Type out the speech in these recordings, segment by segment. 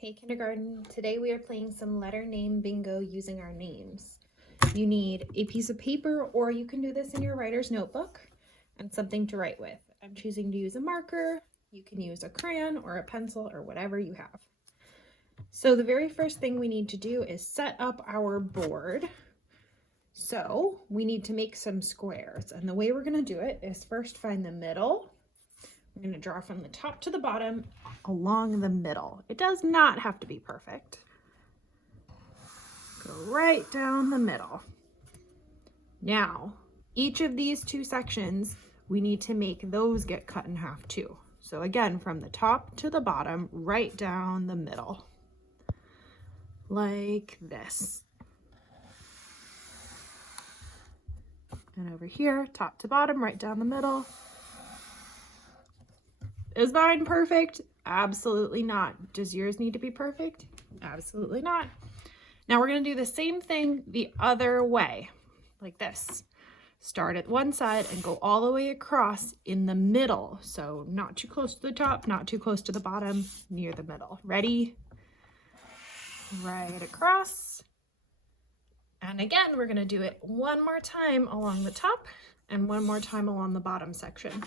Hey kindergarten, today we are playing some letter name bingo using our names. You need a piece of paper, or you can do this in your writer's notebook, and something to write with. I'm choosing to use a marker. You can use a crayon or a pencil or whatever you have. So the very first thing we need to do is set up our board. So we need to make some squares, and the way we're going to do it is first find the middle. We're going to draw from the top to the bottom along the middle. It does not have to be perfect. Go right down the middle. Now, each of these two sections, we need to make those get cut in half too. So again, from the top to the bottom, right down the middle. Like this. And over here, top to bottom, right down the middle. Is mine perfect? Absolutely not. Does yours need to be perfect? Absolutely not. Now we're going to do the same thing the other way, like this. Start at one side and go all the way across in the middle. So not too close to the top, not too close to the bottom, near the middle. Ready? Right across. And again, we're going to do it one more time along the top and one more time along the bottom section.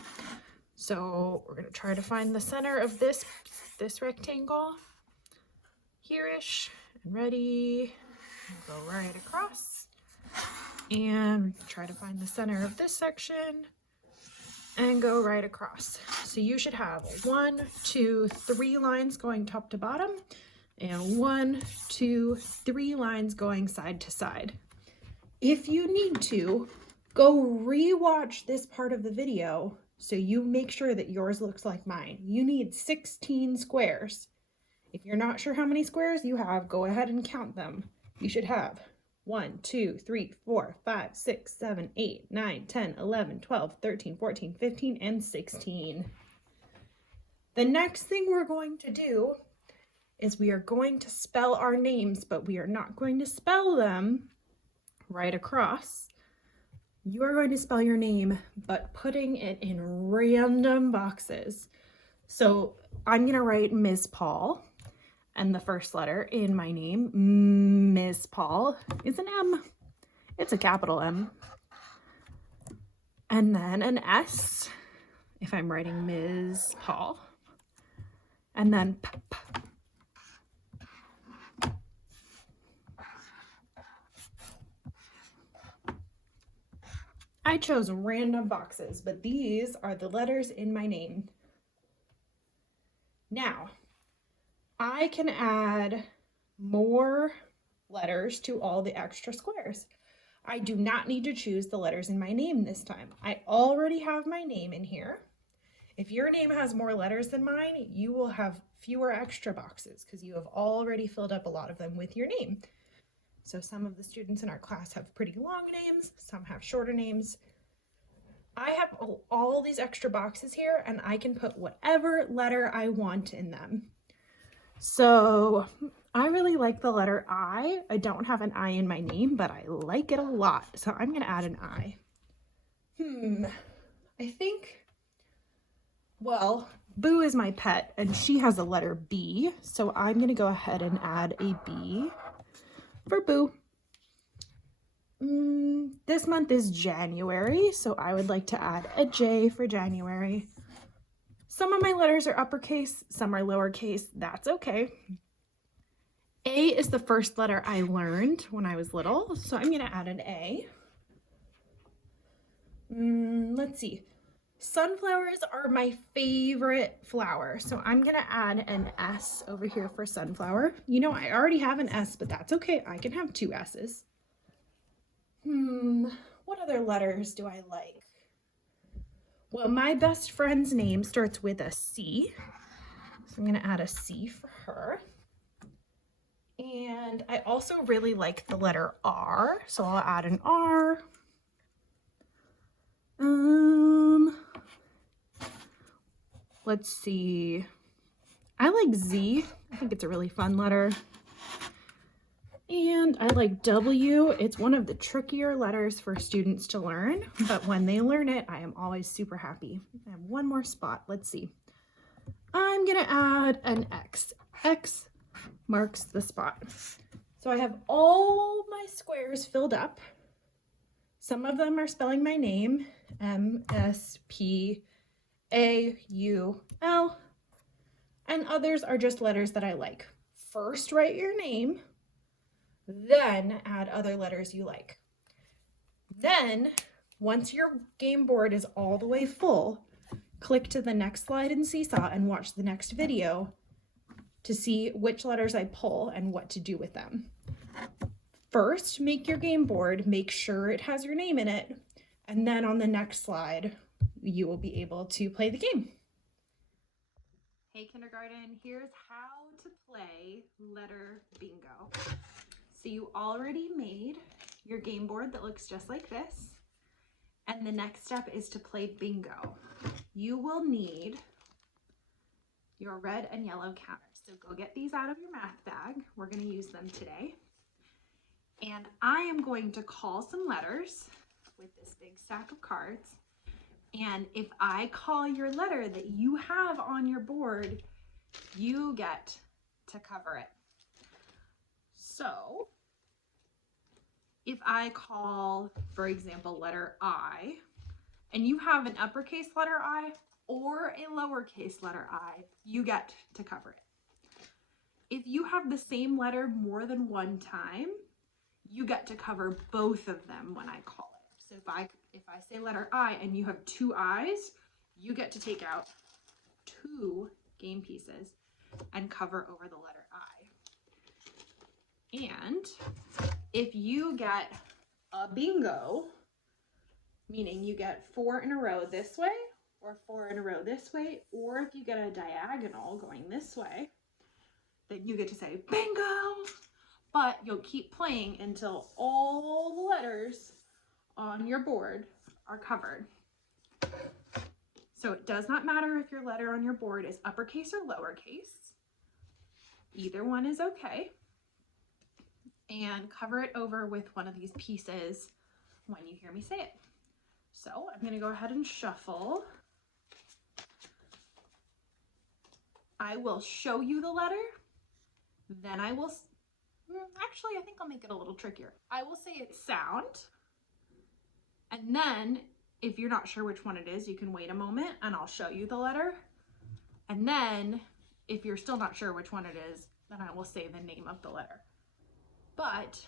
So we're going to try to find the center of this rectangle here-ish, and ready, and go right across, and we can try to find the center of this section and go right across. So you should have 1, 2, 3 lines going top to bottom and 1, 2, 3 lines going side to side. If you need to, go re-watch this part of the video so you make sure that yours looks like mine. You need 16 squares. If you're not sure how many squares you have, go ahead and count them. You should have 1, 2, 3, 4, 5, 6, 7, 8, 9, 10, 11, 12, 13, 14, 15, and 16. The next thing we're going to do is we are going to spell our names, but we are not going to spell them right across. You are going to spell your name, but putting it in random boxes. So I'm going to write Ms. Paul, and the first letter in my name, Ms. Paul, is an M. It's a capital M. And then an S, if I'm writing Ms. Paul. And then P. I chose random boxes, but these are the letters in my name. Now, I can add more letters to all the extra squares. I do not need to choose the letters in my name this time. I already have my name in here. If your name has more letters than mine, you will have fewer extra boxes because you have already filled up a lot of them with your name. So some of the students in our class have pretty long names, some have shorter names. I have all these extra boxes here, and I can put whatever letter I want in them. So I really like the letter I. I don't have an I in my name, but I like it a lot. So I'm going to add an I. I think, well, Boo is my pet, and she has a letter B. So I'm going to go ahead and add a B for Boo. This month is January, so I would like to add a J for January. Some of my letters are uppercase, some are lowercase. That's okay. A is the first letter I learned when I was little, so I'm going to add an A. Let's see. Sunflowers are my favorite flower, so I'm going to add an S over here for sunflower. You know, I already have an S, but that's okay. I can have 2 S's. What other letters do I like? Well, my best friend's name starts with a C, so I'm going to add a C for her. And I also really like the letter R, so I'll add an R. Let's see. I like Z. I think it's a really fun letter. And I like W. It's one of the trickier letters for students to learn, but when they learn it, I am always super happy. I have one more spot. Let's see. I'm going to add an X. X marks the spot. So I have all my squares filled up. Some of them are spelling my name, M-S-P-A-U-L, and others are just letters that I like. First, write your name, then add other letters you like. Then, once your game board is all the way full, click to the next slide in Seesaw and watch the next video to see which letters I pull and what to do with them. First, make your game board, make sure it has your name in it, and then on the next slide, you will be able to play the game. Hey kindergarten, here's how to play letter bingo. So you already made your game board that looks just like this, and the next step is to play bingo. You will need your red and yellow counters. So go get these out of your math bag. We're going to use them today. And I am going to call some letters with this big stack of cards. And if I call your letter that you have on your board, you get to cover it. So if I call, for example, letter I, and you have an uppercase letter I or a lowercase letter I, you get to cover it. If you have the same letter more than one time, you get to cover both of them when I call it. So if I say letter I and you have two I's, you get to take out two game pieces and cover over the letter I. And if you get a bingo, meaning you get 4 in a row this way or 4 in a row this way, or if you get a diagonal going this way, then you get to say bingo, but you'll keep playing until all the letters on your board are covered. So it does not matter if your letter on your board is uppercase or lowercase. Either one is okay. And cover it over with one of these pieces when you hear me say it. So I'm going to go ahead and shuffle. I will show you the letter, then I will, actually I think I'll make it a little trickier. I will say its sound, and then if you're not sure which one it is, you can wait a moment and I'll show you the letter. And then if you're still not sure which one it is, then I will say the name of the letter. But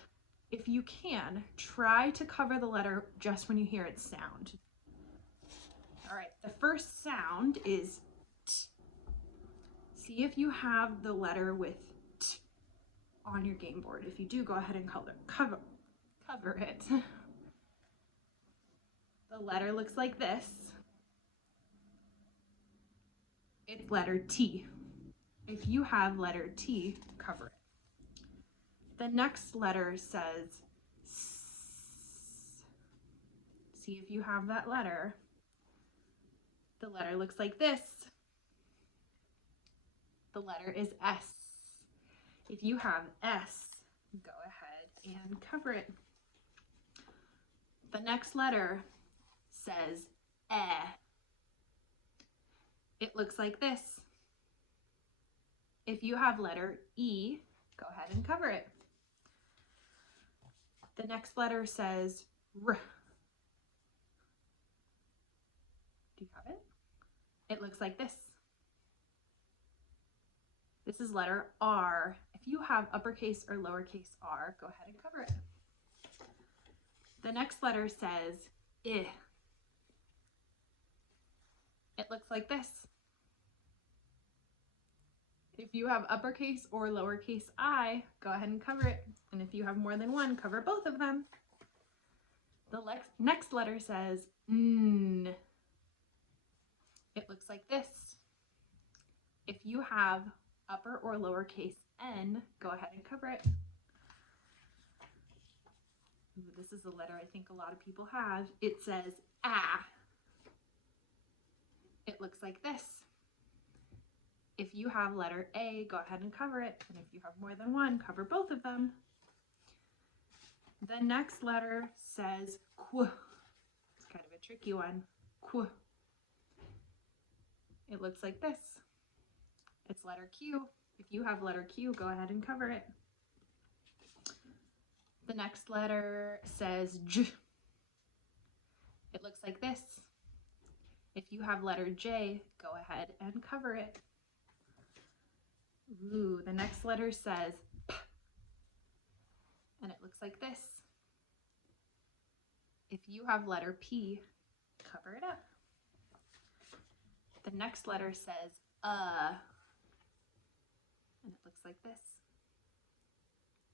if you can, try to cover the letter just when you hear its sound. All right, the first sound is T. See if you have the letter with T on your game board. If you do, go ahead and cover it. The letter looks like this. It's letter T. If you have letter T, cover it. The next letter says S. See if you have that letter. The letter looks like this. The letter is S. If you have S, go ahead and cover it. The next letter says E. It looks like this. If you have letter E, go ahead and cover it. The next letter says R. Do you have it? It looks like this. This is letter R. If you have uppercase or lowercase r, go ahead and cover it. The next letter says I. It looks like this. If you have uppercase or lowercase I, go ahead and cover it. And if you have more than one, cover both of them. The next letter says N. It looks like this. If you have upper or lowercase n, go ahead and cover it. Ooh, this is a letter I think a lot of people have. It says A. It looks like this. If you have letter A, go ahead and cover it. And if you have more than one, cover both of them. The next letter says Q. It's kind of a tricky one. Q. It looks like this. It's letter Q. If you have letter Q, go ahead and cover it. The next letter says J. It looks like this. If you have letter J, go ahead and cover it. Ooh, the next letter says P. And it looks like this. If you have letter P, cover it up. The next letter says and it looks like this.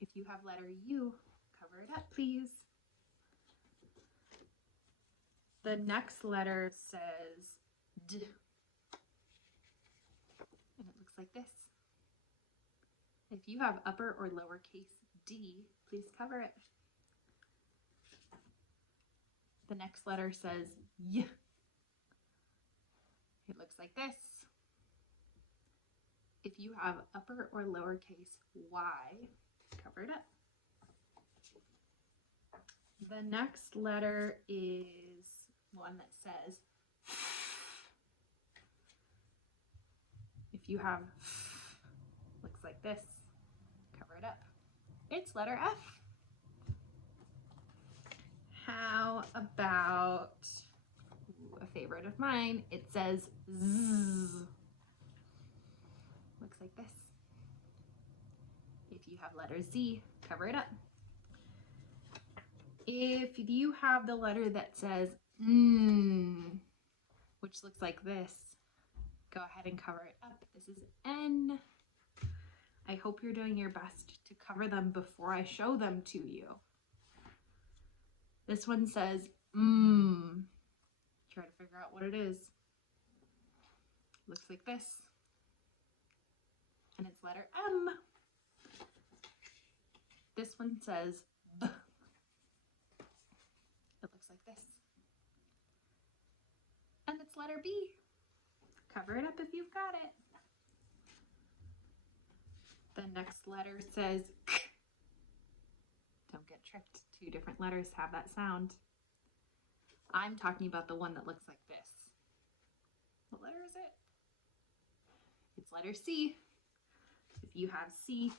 If you have letter U, cover it up, please. The next letter says D, and it looks like this. If you have upper or lowercase d, please cover it. The next letter says Y. It looks like this. If you have upper or lowercase y, cover it up. The next letter is one that says if you have looks like this, cover it up. It's letter F. How about a favorite of mine? It says Z. Looks like this. If you have letter Z, cover it up. If you have the letter that says which looks like this, go ahead and cover it up. This is N. I hope you're doing your best to cover them before I show them to you. This one says Try to figure out what it is. Looks like this. And it's letter M. This one says B. It looks like this. And it's letter B. Cover it up if you've got it. The next letter says K. Don't get tricked. Two different letters have that sound. I'm talking about the one that looks like this. What letter is it? It's letter C. If you have C,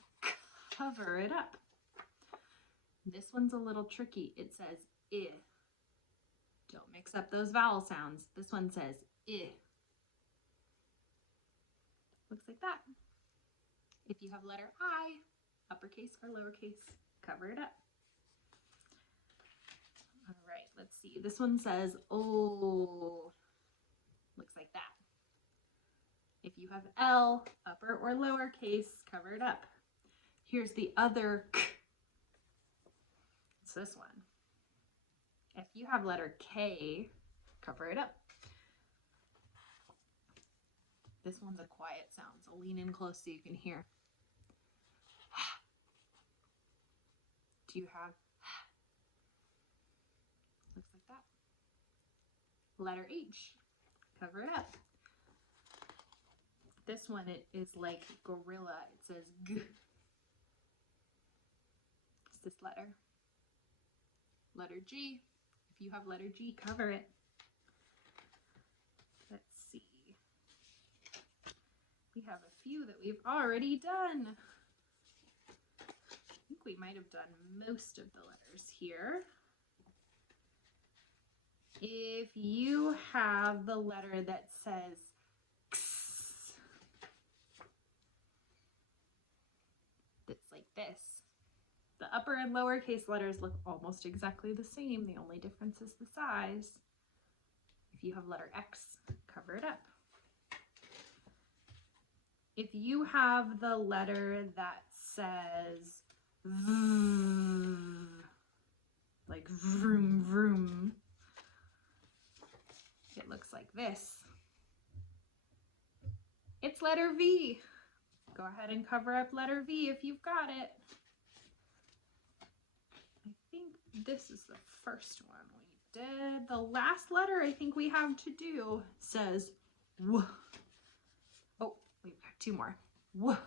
cover it up. This one's a little tricky. It says I. Don't mix up those vowel sounds. This one says I. Looks like that. If you have letter I, uppercase or lowercase, cover it up. All right, let's see. This one says O. Looks like that. If you have L, upper or lowercase, cover it up. Here's the other K. It's this one. If you have letter K, cover it up. This one's a quiet sound, so lean in close so you can hear. Do you have? Looks like that. Letter H, cover it up. This one, it is like gorilla. It says G. It's this letter. Letter G. If you have letter G, cover it. Let's see. We have a few that we've already done. I think we might have done most of the letters here. If you have the letter that says X, that's like this. The upper and lowercase letters look almost exactly the same. The only difference is the size. If you have letter X, cover it up. If you have the letter that says V, like vroom vroom, it looks like this. It's letter V. Go ahead and cover up letter V if you've got it. I think this is the first one we did. The last letter I think we have to do says W. Oh, we've got two more. W.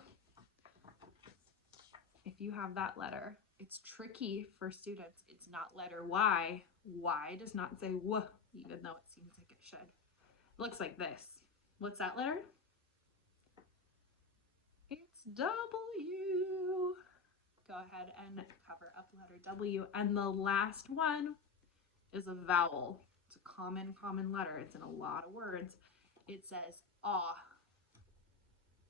If you have that letter, it's tricky for students. It's not letter Y. Y does not say W, even though it seems like it should. It looks like this. What's that letter? It's W. Go ahead and cover up letter W. And the last one is a vowel. It's a common letter. It's in a lot of words. It says aw.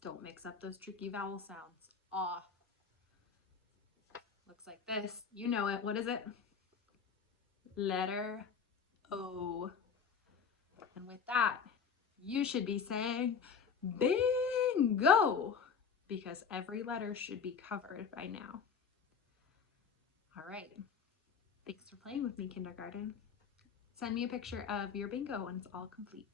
Don't mix up those tricky vowel sounds. Aw. Looks like this. You know it. What is it? Letter O. And with that, you should be saying bingo, because every letter should be covered by now. All right. Thanks for playing with me, kindergarten. Send me a picture of your bingo when it's all complete.